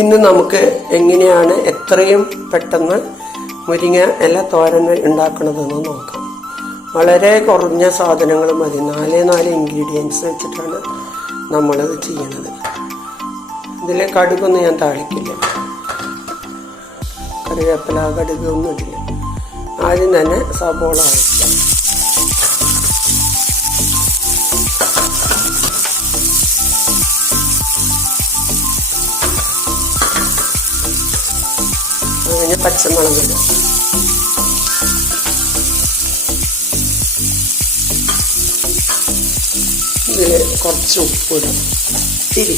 ഇന്ന് നമുക്ക് എങ്ങനെയാണ് എത്രയും പെട്ടെന്ന് മുരിങ്ങ ഇല തോരൻ ഉണ്ടാക്കുന്നതെന്ന് നോക്കാം. വളരെ കുറഞ്ഞ സാധനങ്ങൾ മതി. 4 ഇൻഗ്രീഡിയൻസ് വെച്ചിട്ടാണ് നമ്മളത് ചെയ്യുന്നത്. ഇതിലെ കടുകൊന്നും ഞാൻ താളിക്കില്ല, കറിവേപ്പില കടുകൊന്നും ഇല്ല. ആദ്യം തന്നെ സബോള വയ്ക്കാം. അതിന് പച്ചമുളക് ഇടുക. ഇതിൽ കുറച്ച് ഉപ്പിടും. ഇത്തിരി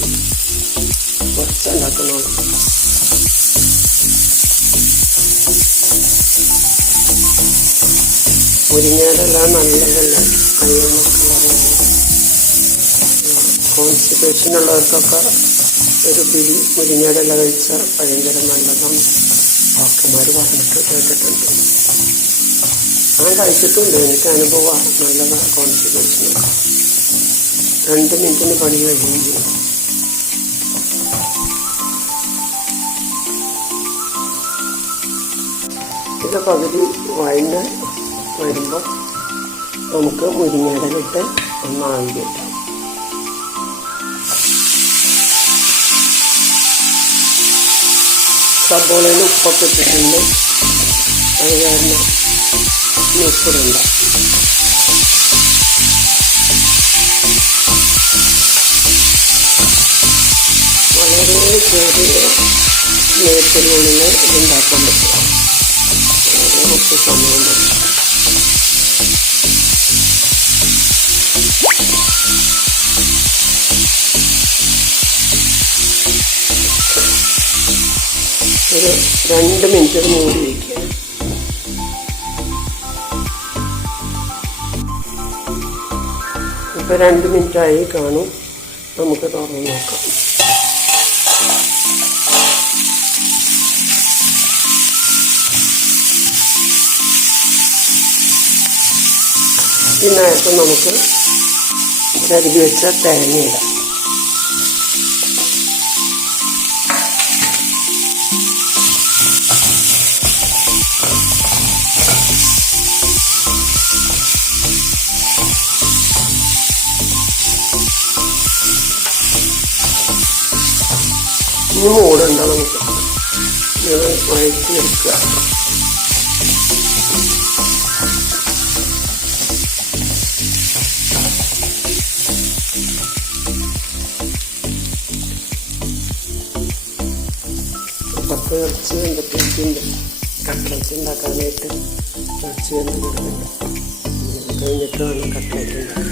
കുറച്ചുണ്ടാക്കുന്നുള്ളൂ. മുരിങ്ങയിലെല്ലാം നല്ലതല്ല, അയ്യന്നൊക്കെ കോൺസ്റ്റിപ്പേഷൻ ഉള്ളവർക്കൊക്കെ ഒരു പിടി മുരിങ്ങയുടെ ഇല കഴിച്ചാൽ ഭയങ്കര നല്ലതാണ്. ഡോക്ടർമാർ പറഞ്ഞിട്ട് കേട്ടിട്ടുണ്ട്. ഞാൻ കഴിച്ചിട്ടുണ്ട്, എനിക്ക് അനുഭവമാണ്. നല്ലതാണ് കോൺസ്റ്റിപ്പേഷൻ. 2 മിനിറ്റിന് പണി കഴിയുകയും ചെയ്യും. ഇത് പകുതി വഴന്ന് വരുമ്പോൾ നമുക്ക് മുരിങ്ങയിലിട്ട് ഒന്ന് ആവി കയറ്റാം. സബോളയിൽ ഉപ്പൊക്കെ ഇട്ടിട്ടുണ്ട്, അത് കാരണം ഉപ്പിടണ്ട. വളരെ ചെറിയ നേരത്തിനുള്ളിൽ ഇതുണ്ടാക്കാൻ പറ്റും. കുറച്ച് സമയം പറ്റും. ഒരു 2 മിനിറ്റ് മൂടി വയ്ക്കുക. ഇപ്പോൾ 2 മിനിറ്റായി കാണും. നമുക്ക് തുറന്ന് നോക്കാം. ഇതിനകത്ത് നമുക്ക് ചരുകി വെച്ച തേങ്ങ ഇടാം. ഇനി മൂടുണ്ട്, നമുക്ക് വഴറ്റിയെടുക്കുക. പത്ത് ഇറച്ചി വെന്തപ്പേക്കുണ്ട്. കട്ട്ലറ്റ് ഉണ്ടാക്കാനായിട്ട് ഇറച്ചി വെന്തിടുന്നുണ്ട്. കഴിഞ്ഞിട്ട് വേണം കട്ട്ലറ്റ് ഉണ്ടാക്കാൻ.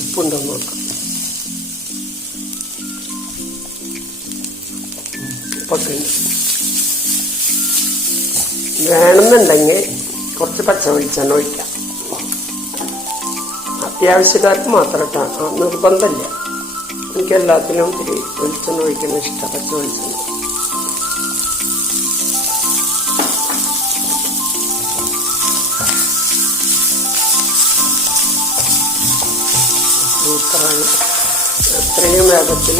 ഉപ്പുണ്ടോ നോക്കാം. ഉപ്പൊക്കെ ഉണ്ട്. വേണമെന്നുണ്ടെങ്കിൽ കുറച്ച് പച്ച വെളിച്ചെണ്ണ ഒഴിക്കാം. അത്യാവശ്യക്കാർക്ക് മാത്രം ഇട്ടാൽ നിർബന്ധമില്ല. എനിക്ക് എല്ലാത്തിലും ഇത്തിരി വെളിച്ചെണ്ണ ഒഴിക്കുന്ന ഇഷ്ടം, പച്ച വെളിച്ചെണ്ണ. സൂപ്പറാണ്. എത്രയും വേഗത്തിൽ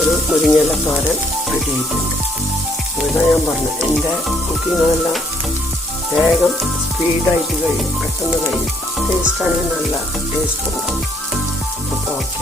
ഒരു മുരിങ്ങയില തോരൻ റെഡി ആയിട്ടുണ്ട്. ഇതാ ഞാൻ പറഞ്ഞു, എൻ്റെ കുക്കിങ്ങെല്ലാം വേഗം സ്പീഡായിട്ട് കഴിയും, പെട്ടെന്ന് കഴിയും. ടേസ്റ്റാണെങ്കിൽ നല്ല ടേസ്റ്റ് ഉണ്ടാവും. അപ്പോൾ ഓക്കെ.